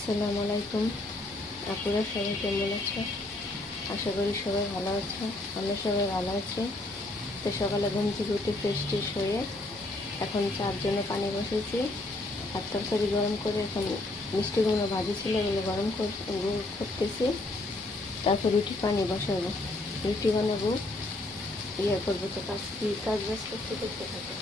আসসালামু আলাইকুম। আপুরা সবাই কেমন আছো? আশা করি সবাই ভালো আছো। আমরা সবাই ভালো আছি। তো সকালে ঘুম থেকে উঠে ফ্রেশ ট্রেশ হয়ে এখন চার জন্য পানি বসেছি। আর তরকারি গরম করে এখন মিষ্টি কুমড়ো ভাজি ছিল, এগুলো গরম করতেছি। তারপর রুটি পানি বসাবো, রুটি বানাবো, করবো। তো কাজ বাজ করতে করতে থাকো।